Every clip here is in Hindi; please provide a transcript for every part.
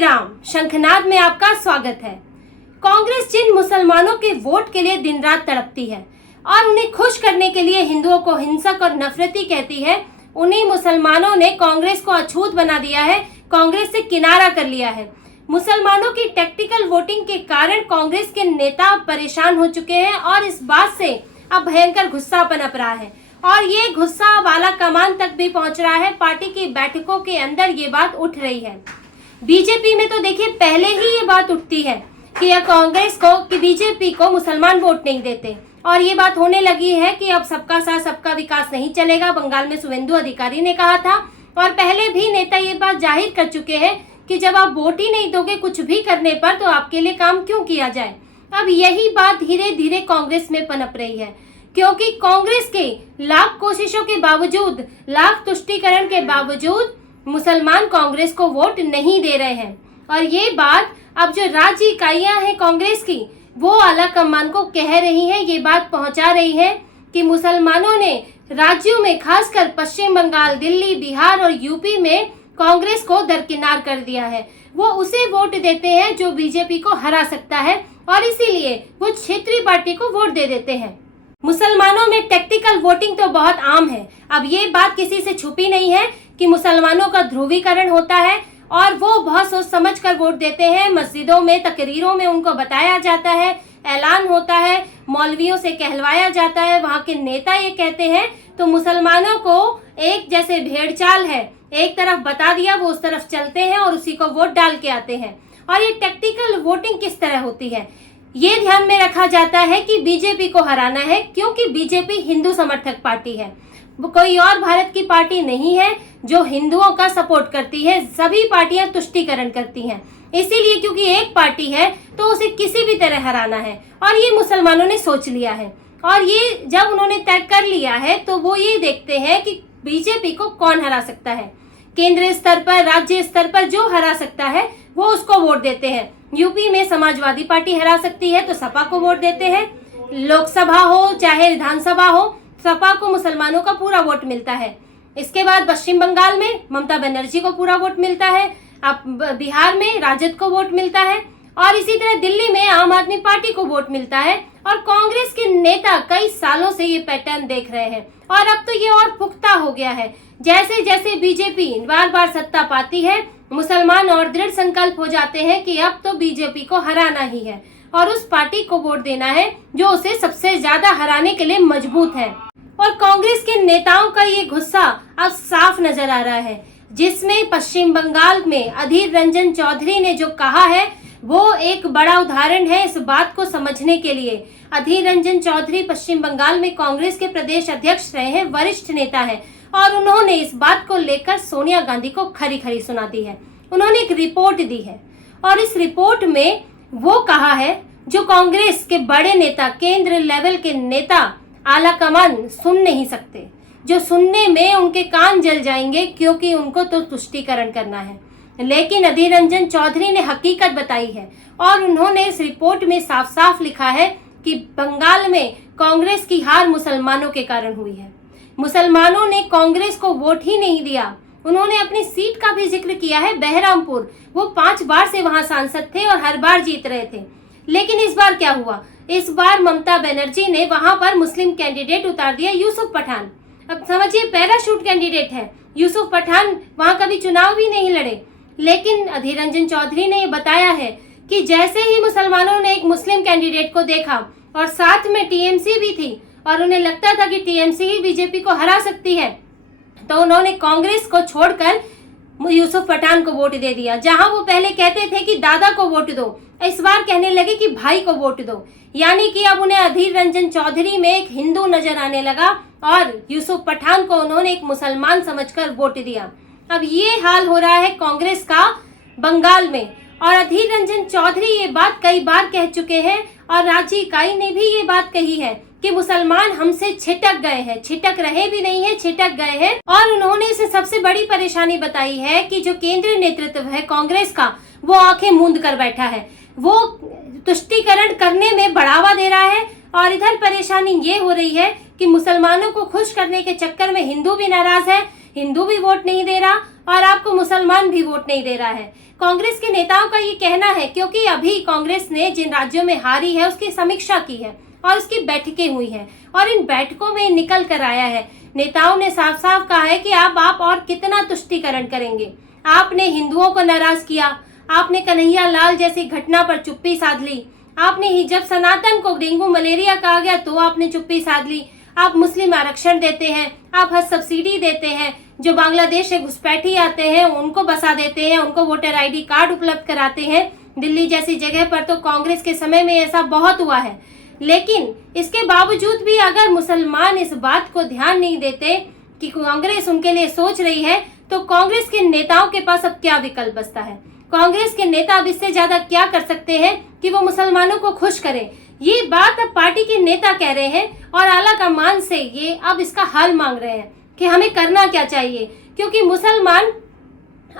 राम। शंखनाद में आपका स्वागत है। कांग्रेस जिन मुसलमानों के वोट के लिए दिन रात तड़पती है और उन्हें खुश करने के लिए हिंदुओं को हिंसक और नफरती कहती है, उन्हीं मुसलमानों ने कांग्रेस को अछूत बना दिया है, कांग्रेस से किनारा कर लिया है। मुसलमानों की टैक्टिकल वोटिंग के कारण कांग्रेस के नेता परेशान हो चुके हैं और इस बात से अब भयंकर गुस्सा पनप रहा है और ये गुस्सा अब आला कमान तक भी पहुंच रहा है। पार्टी की बैठकों के अंदर ये बात उठ रही है। बीजेपी में तो देखिए पहले ही ये बात उठती है कि कांग्रेस को कि बीजेपी को मुसलमान वोट नहीं देते और ये बात होने लगी है कि अब सबका साथ सबका विकास नहीं चलेगा। बंगाल में शुवेंदु अधिकारी ने कहा था और पहले भी नेता ये बात जाहिर कर चुके हैं कि जब आप वोट ही नहीं दोगे कुछ भी करने पर तो आपके लिए काम क्यों किया जाए। अब यही बात धीरे धीरे कांग्रेस में पनप रही है क्योंकि कांग्रेस के लाख कोशिशों के बावजूद, लाख तुष्टीकरण के बावजूद मुसलमान कांग्रेस को वोट नहीं दे रहे हैं। और ये बात अब जो राज्य इकाइयां हैं कांग्रेस की वो आला कमान को कह रही हैं, ये बात पहुंचा रही है कि मुसलमानों ने राज्यों में खासकर पश्चिम बंगाल, दिल्ली, बिहार और यूपी में कांग्रेस को दरकिनार कर दिया है। वो उसे वोट देते हैं जो बीजेपी को हरा सकता है और इसीलिए वो क्षेत्रीय पार्टी को वोट दे देते हैं। मुसलमानों में टैक्टिकल वोटिंग तो बहुत आम है। अब ये बात किसी से छुपी नहीं है कि मुसलमानों का ध्रुवीकरण होता है और वो बहुत सोच समझ कर वोट देते हैं। मस्जिदों में, तकरीरों में उनको बताया जाता है, ऐलान होता है, मौलवियों से कहलवाया जाता है, वहाँ के नेता ये कहते हैं तो मुसलमानों को एक जैसे भेड़ चाल है, एक तरफ बता दिया वो उस तरफ चलते हैं और उसी को वोट डाल के आते हैं। और ये टैक्टिकल वोटिंग किस तरह होती है ये ध्यान में रखा जाता है कि बीजेपी को हराना है क्योंकि बीजेपी हिंदू समर्थक पार्टी है। वो कोई और भारत की पार्टी नहीं है जो हिंदुओं का सपोर्ट करती है। सभी पार्टियां तुष्टीकरण करती हैं, इसीलिए क्योंकि एक पार्टी है तो उसे किसी भी तरह हराना है और ये मुसलमानों ने सोच लिया है। और ये जब उन्होंने तय कर लिया है तो वो ये देखते हैं कि बीजेपी को कौन हरा सकता है। केंद्रीय स्तर पर, राज्य स्तर पर जो हरा सकता है वो उसको वोट देते हैं। यूपी में समाजवादी पार्टी हरा सकती है तो सपा को वोट देते हैं। लोकसभा हो चाहे विधानसभा हो, सपा को मुसलमानों का पूरा वोट मिलता है। इसके बाद पश्चिम बंगाल में ममता बनर्जी को पूरा वोट मिलता है, अब बिहार में राजद को वोट मिलता है और इसी तरह दिल्ली में आम आदमी पार्टी को वोट मिलता है। और कांग्रेस के नेता कई सालों से ये पैटर्न देख रहे हैं और अब तो ये और पुख्ता हो गया है। जैसे जैसे बीजेपी बार बार सत्ता पाती है, मुसलमान और दृढ़ संकल्प हो जाते हैं कि अब तो बीजेपी को हराना ही है और उस पार्टी को वोट देना है जो उसे सबसे ज्यादा हराने के लिए मजबूत है। और कांग्रेस के नेताओं का ये गुस्सा अब साफ नजर आ रहा है, जिसमें पश्चिम बंगाल में अधीर रंजन चौधरी ने जो कहा है वो एक बड़ा उदाहरण है इस बात को समझने के लिए। अधीर रंजन चौधरी पश्चिम बंगाल में कांग्रेस के प्रदेश अध्यक्ष रहे हैं, वरिष्ठ नेता है और उन्होंने इस बात को लेकर सोनिया गांधी को खरी खरी सुना दी है। उन्होंने एक रिपोर्ट दी है और इस रिपोर्ट में वो कहा है जो कांग्रेस के बड़े नेता, केंद्र लेवल के नेता, आला कमान सुन नहीं सकते, जो सुनने में उनके कान जल जाएंगे क्योंकि उनको तो तुष्टीकरण करना है। लेकिन अधीर रंजन चौधरी ने हकीकत बताई है और उन्होंने इस रिपोर्ट में साफ साफ लिखा है कि बंगाल में कांग्रेस की हार मुसलमानों के कारण हुई है। मुसलमानों ने कांग्रेस को वोट ही नहीं दिया। उन्होंने अपनी सीट का भी जिक्र किया है, बहरामपुर। वो 5 बार से वहां सांसद थे और हर बार जीत रहे थे। लेकिन इस बार क्या हुआ? इस बार ममता बनर्जी ने वहां पर मुस्लिम कैंडिडेट उतार दिया, यूसुफ पठान। अब समझिए पैराशूट कैंडिडेट है यूसुफ पठान, वहां कभी चुनाव भी नहीं लड़े। लेकिन अधीर रंजन चौधरी ने ये बताया है कि जैसे ही मुसलमानों ने एक मुस्लिम कैंडिडेट को देखा और साथ में टीएमसी भी थी और उन्हें लगता था कि टीएमसी ही बीजेपी को हरा सकती है, तो उन्होंने कांग्रेस को छोड़कर यूसुफ पठान को वोट दे दिया। जहां वो पहले कहते थे कि दादा को वोट दो, इस बार कहने लगे कि भाई को वोट दो। यानी कि अब उन्हें अधीर रंजन चौधरी में एक हिंदू नजर आने लगा और यूसुफ पठान को उन्होंने एक मुसलमान समझकर वोट दिया। अब ये हाल हो रहा है कांग्रेस का बंगाल में और अधीर रंजन चौधरी ये बात कई बार कह चुके हैं और राज्य इकाई ने भी ये बात कही है कि मुसलमान हमसे छिटक गए हैं, छिटक रहे भी नहीं है, छिटक गए हैं। और उन्होंने इसे सबसे बड़ी परेशानी बताई है कि जो केंद्रीय नेतृत्व है कांग्रेस का वो आंखें मूंद कर बैठा है, वो तुष्टीकरण करने में बढ़ावा दे रहा है। और इधर परेशानी ये हो रही है कि मुसलमानों को खुश करने के चक्कर में हिंदू भी नाराज है, हिंदू भी वोट नहीं दे रहा और आपको मुसलमान भी वोट नहीं दे रहा है। कांग्रेस के नेताओं का ये कहना है, क्योंकि अभी कांग्रेस ने जिन राज्यों में हारी है उसकी समीक्षा की है और उसकी बैठकें हुई हैं और इन बैठकों में निकल कर आया है, नेताओं ने साफ साफ कहा है कि आप और कितना तुष्टीकरण करेंगे। आपने हिंदुओं को नाराज किया, आपने कन्हैया लाल जैसी घटना पर चुप्पी साध ली, आपने ही जब सनातन को डेंगू मलेरिया कहा गया तो आपने चुप्पी साध ली। आप मुस्लिम आरक्षण देते हैं, आप हज सब्सिडी देते हैं, जो बांग्लादेश से घुसपैठी आते हैं उनको बसा देते हैं, उनको वोटर आईडी कार्ड उपलब्ध कराते हैं। दिल्ली जैसी जगह पर तो कांग्रेस के समय में ऐसा बहुत हुआ है। लेकिन इसके बावजूद भी अगर मुसलमान इस बात को ध्यान नहीं देते कि कांग्रेस उनके लिए सोच रही है, तो कांग्रेस के नेताओं के पास अब क्या विकल्प बचता है? कांग्रेस के नेता अब इससे ज्यादा क्या कर सकते हैं कि वो मुसलमानों को खुश करें? ये बात अब पार्टी के नेता कह रहे हैं और आला कमान से ये अब इसका हल मांग रहे हैं कि हमें करना क्या चाहिए, क्योंकि मुसलमान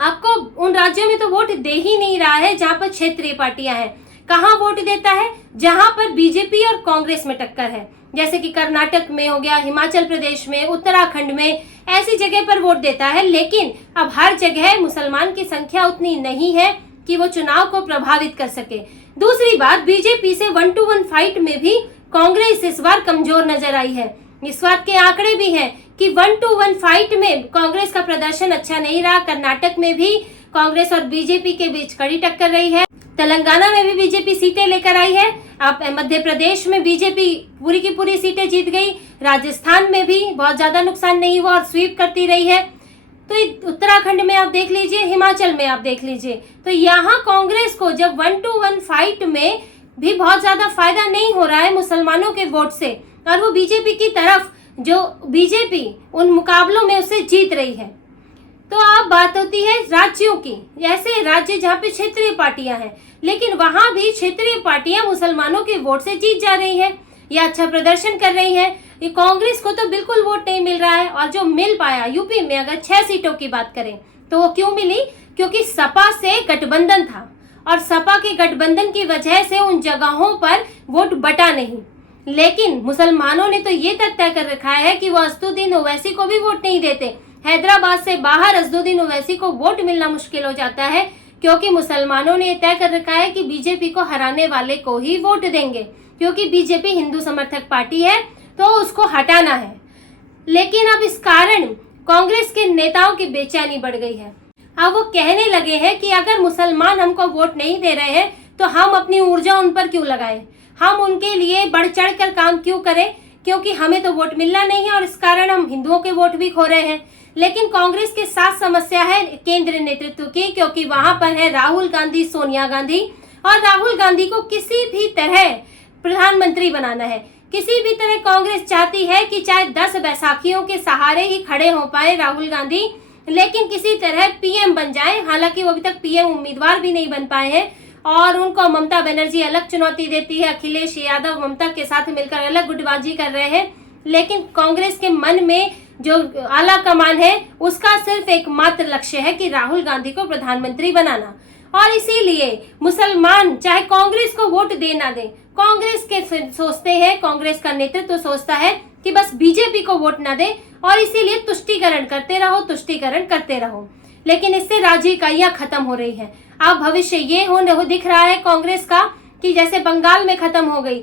आपको उन राज्यों में तो वोट दे ही नहीं रहा है जहां पर क्षेत्रीय पार्टियां हैं। कहां वोट देता है? जहां पर बीजेपी और कांग्रेस में टक्कर है, जैसे कि कर्नाटक में हो गया, हिमाचल प्रदेश में, उत्तराखंड में, ऐसी जगह पर वोट देता है। लेकिन अब हर जगह मुसलमान की संख्या उतनी नहीं है कि वो चुनाव को प्रभावित कर सके। दूसरी बात, बीजेपी से 1-to-1 फाइट में भी कांग्रेस इस बार कमजोर नजर आई है। इस बात के आंकड़े भी हैं कि 1-to-1 फाइट में कांग्रेस का प्रदर्शन अच्छा नहीं रहा। कर्नाटक में भी कांग्रेस और बीजेपी के बीच कड़ी टक्कर रही है, तेलंगाना में भी बीजेपी सीटें लेकर आई है, अब मध्य प्रदेश में बीजेपी पूरी की पूरी सीटें जीत गई, राजस्थान में भी बहुत ज्यादा नुकसान नहीं हुआ और स्वीप करती रही है। तो उत्तराखंड में आप देख लीजिए, हिमाचल में आप देख लीजिए, तो यहाँ कांग्रेस को जब 1-to-1 फाइट में भी बहुत ज्यादा फायदा नहीं हो रहा है मुसलमानों के वोट से, और वो बीजेपी की तरफ जो बीजेपी उन मुकाबलों में उसे जीत रही है। तो अब बात होती है राज्यों की, ऐसे राज्य जहाँ पे क्षेत्रीय पार्टियां हैं, लेकिन वहां भी क्षेत्रीय पार्टियां मुसलमानों के वोट से जीत जा रही हैं या अच्छा प्रदर्शन कर रही हैं। ये कांग्रेस को तो बिल्कुल वोट नहीं मिल रहा है, और जो मिल पाया यूपी में, अगर 6 सीटों की बात करें तो वो क्यों मिली? क्योंकि सपा से गठबंधन था और सपा के गठबंधन की वजह से उन जगहों पर वोट बटा नहीं। लेकिन मुसलमानों ने तो ये तय कर रखा है कि वो असदुद्दीन ओवैसी को भी वोट नहीं देते। हैदराबाद से बाहर असदुद्दीन ओवैसी को वोट मिलना मुश्किल हो जाता है, क्योंकि मुसलमानों ने तय कर रखा है कि बीजेपी को हराने वाले को ही वोट देंगे, क्योंकि बीजेपी हिंदू समर्थक पार्टी है तो उसको हटाना है। लेकिन अब इस कारण कांग्रेस के नेताओं की बेचैनी बढ़ गई है। अब वो कहने लगे हैं कि अगर मुसलमान हमको वोट नहीं दे रहे हैं तो हम अपनी ऊर्जा उन पर क्यों लगाएं, हम उनके लिए बढ़ चढ़ कर काम क्यों करें, क्योंकि हमें तो वोट मिलना नहीं है और इस कारण हम हिंदुओं के वोट भी खो रहे हैं। लेकिन कांग्रेस के साथ समस्या है केंद्र नेतृत्व की, क्योंकि वहां पर है राहुल गांधी, सोनिया गांधी, और राहुल गांधी को किसी भी तरह प्रधानमंत्री बनाना है। किसी भी तरह कांग्रेस चाहती है कि चाहे 10 बैसाखियों के सहारे ही खड़े हो पाए राहुल गांधी, लेकिन किसी तरह पीएम बन जाए। हालांकि वो अभी तक पीएम उम्मीदवार भी नहीं बन पाए हैं और उनको ममता बनर्जी अलग चुनौती देती है। अखिलेश यादव ममता के साथ मिलकर अलग गुटबाजी कर रहे हैं, लेकिन कांग्रेस के मन में जो आला कमान है उसका सिर्फ एकमात्र लक्ष्य है कि राहुल गांधी को प्रधानमंत्री बनाना। और इसीलिए मुसलमान चाहे कांग्रेस को वोट दे ना दे, कांग्रेस के सोचते हैं, कांग्रेस का नेतृत्व सोचता है कि बस बीजेपी को वोट ना दे, और इसीलिए तुष्टीकरण करते रहो, तुष्टीकरण करते रहो। लेकिन इससे राज्य इकाइयां खत्म हो रही है। अब भविष्य ये दिख रहा है कांग्रेस का कि जैसे बंगाल में खत्म हो गई।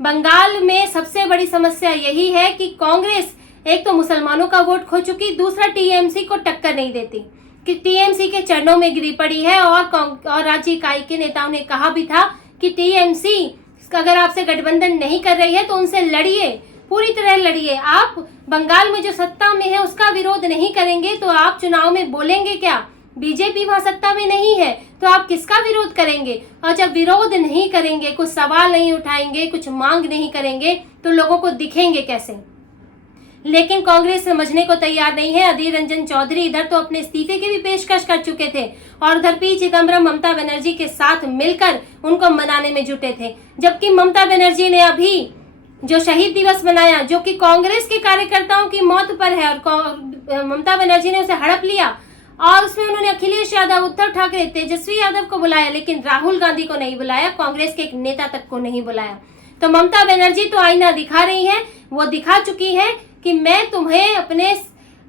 बंगाल में सबसे बड़ी समस्या यही है कि कांग्रेस एक तो मुसलमानों का वोट खो चुकी, दूसरा टीएमसी को टक्कर नहीं देती, कि टीएमसी के चरणों में गिरी पड़ी है। और राज्य इकाई के नेताओं ने कहा भी था कि टीएमसी अगर आपसे गठबंधन नहीं कर रही है तो उनसे लड़िए, पूरी तरह लड़िए। आप बंगाल में जो सत्ता में है उसका विरोध नहीं करेंगे तो आप चुनाव में बोलेंगे क्या? बीजेपी वहां सत्ता में नहीं है तो आप किसका विरोध करेंगे? और जब विरोध नहीं करेंगे, कुछ सवाल नहीं उठाएंगे, कुछ मांग नहीं करेंगे, तो लोगों को दिखेंगे कैसे? लेकिन कांग्रेस समझने को तैयार नहीं है। अधीर रंजन चौधरी इधर तो अपने इस्तीफे की भी पेशकश कर चुके थे और उधर पी चिदम्बरम ममता बनर्जी के साथ मिलकर उनको मनाने में जुटे थे, जबकि ममता बनर्जी ने अभी जो शहीद दिवस मनाया, जो कि कांग्रेस के कार्यकर्ताओं की मौत पर है, और ममता बनर्जी ने उसे हड़प लिया और उसमें उन्होंने अखिलेश यादव, उद्धव ठाकरे, तेजस्वी यादव को बुलाया, लेकिन राहुल गांधी को नहीं बुलाया, कांग्रेस के एक नेता तक को नहीं बुलाया। तो ममता बनर्जी तो आईना दिखा रही है, वो दिखा चुकी है कि मैं तुम्हें अपने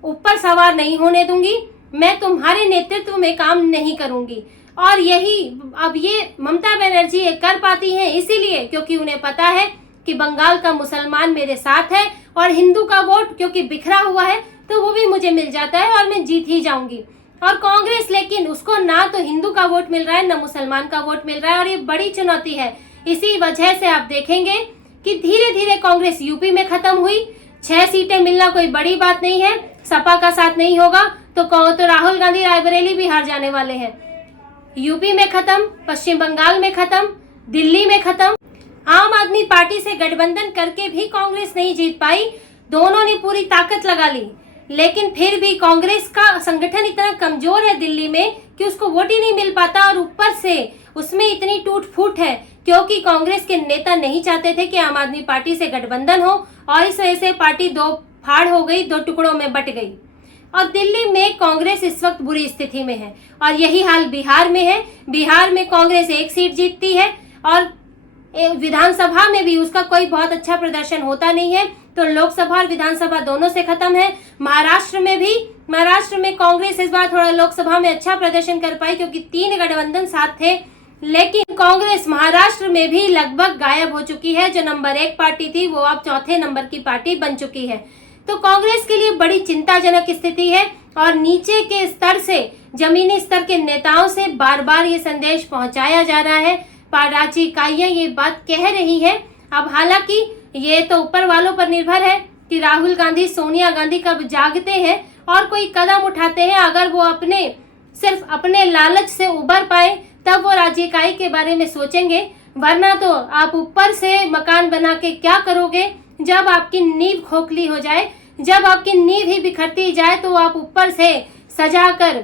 ऊपर सवार नहीं होने दूंगी, मैं तुम्हारे नेतृत्व में काम नहीं करूंगी। और यही अब ये ममता बनर्जी ये कर पाती हैं इसीलिए क्योंकि उन्हें पता है कि बंगाल का मुसलमान मेरे साथ है और हिंदू का वोट क्योंकि बिखरा हुआ है तो वो भी मुझे मिल जाता है और मैं जीत ही जाऊंगी। और कांग्रेस लेकिन उसको ना तो हिंदू का वोट मिल रहा है ना मुसलमान का वोट मिल रहा है और ये बड़ी चुनौती है। इसी वजह से आप देखेंगे कि धीरे धीरे कांग्रेस यूपी में खत्म हुई। 6 सीटें मिलना कोई बड़ी बात नहीं है। सपा का साथ नहीं होगा तो राहुल गांधी रायबरेली भी हार जाने वाले हैं। यूपी में खत्म, पश्चिम बंगाल में खत्म, दिल्ली में खत्म। आम आदमी पार्टी से गठबंधन करके भी कांग्रेस नहीं जीत पाई। दोनों ने पूरी ताकत लगा ली लेकिन फिर भी कांग्रेस का संगठन इतना कमजोर है दिल्ली में कि उसको वोट ही नहीं मिल पाता और ऊपर से उसमें इतनी टूट फूट है क्योंकि कांग्रेस के नेता नहीं चाहते थे कि आम आदमी पार्टी से गठबंधन हो और इस वजह से पार्टी दो फाड़ हो गई, 2 टुकड़ों में बट गई। और दिल्ली में कांग्रेस इस वक्त बुरी स्थिति में है और यही हाल बिहार में है। बिहार में कांग्रेस 1 सीट जीतती है और विधानसभा में भी उसका कोई बहुत अच्छा प्रदर्शन होता नहीं है तो लोकसभा और विधानसभा दोनों से खत्म है। महाराष्ट्र में कांग्रेस इस बार थोड़ा लोकसभा में अच्छा प्रदर्शन कर पाई क्योंकि 3 गठबंधन साथ थे लेकिन कांग्रेस महाराष्ट्र में भी लगभग गायब हो चुकी है। जो नंबर 1 पार्टी थी वो अब 4थे नंबर की पार्टी बन चुकी है। तो कांग्रेस के लिए बड़ी चिंताजनक स्थिति है और नीचे के स्तर से जमीनी स्तर के नेताओं से बार बार ये संदेश पहुंचाया जा रहा है। राज्य इकाइयां ये बात कह रही है। अब हालांकि ये तो ऊपर वालों पर निर्भर है कि राहुल गांधी सोनिया गांधी कब जागते हैं और कोई कदम उठाते हैं। अगर वो सिर्फ अपने लालच से उबर पाए तब वो राज्य इकाई के बारे में सोचेंगे, वरना तो आप ऊपर से मकान बना के क्या करोगे जब आपकी नींव खोखली हो जाए, जब आपकी नींव ही बिखरती जाए तो आप ऊपर से सजाकर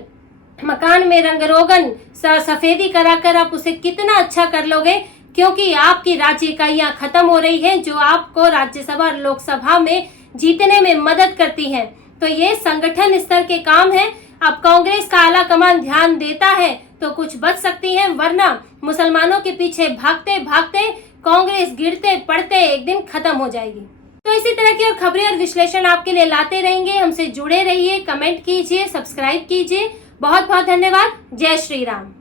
मकान में रंग रोगन सफेदी कराकर आप उसे कितना अच्छा कर लोगे क्योंकि आपकी राज्य इकाइयां खत्म हो रही हैं जो आपको राज्यसभा और लोकसभा में जीतने में मदद करती हैं। तो ये संगठन स्तर के काम है। अब कांग्रेस का आला कमान ध्यान देता है तो कुछ बच सकती है, वरना मुसलमानों के पीछे भागते भागते कांग्रेस गिरते पड़ते एक दिन खत्म हो जाएगी। तो इसी तरह की और खबरें और विश्लेषण आपके लिए लाते रहेंगे। हमसे जुड़े रहिए, कमेंट कीजिए, सब्सक्राइब कीजिए। बहुत बहुत धन्यवाद। जय श्री राम।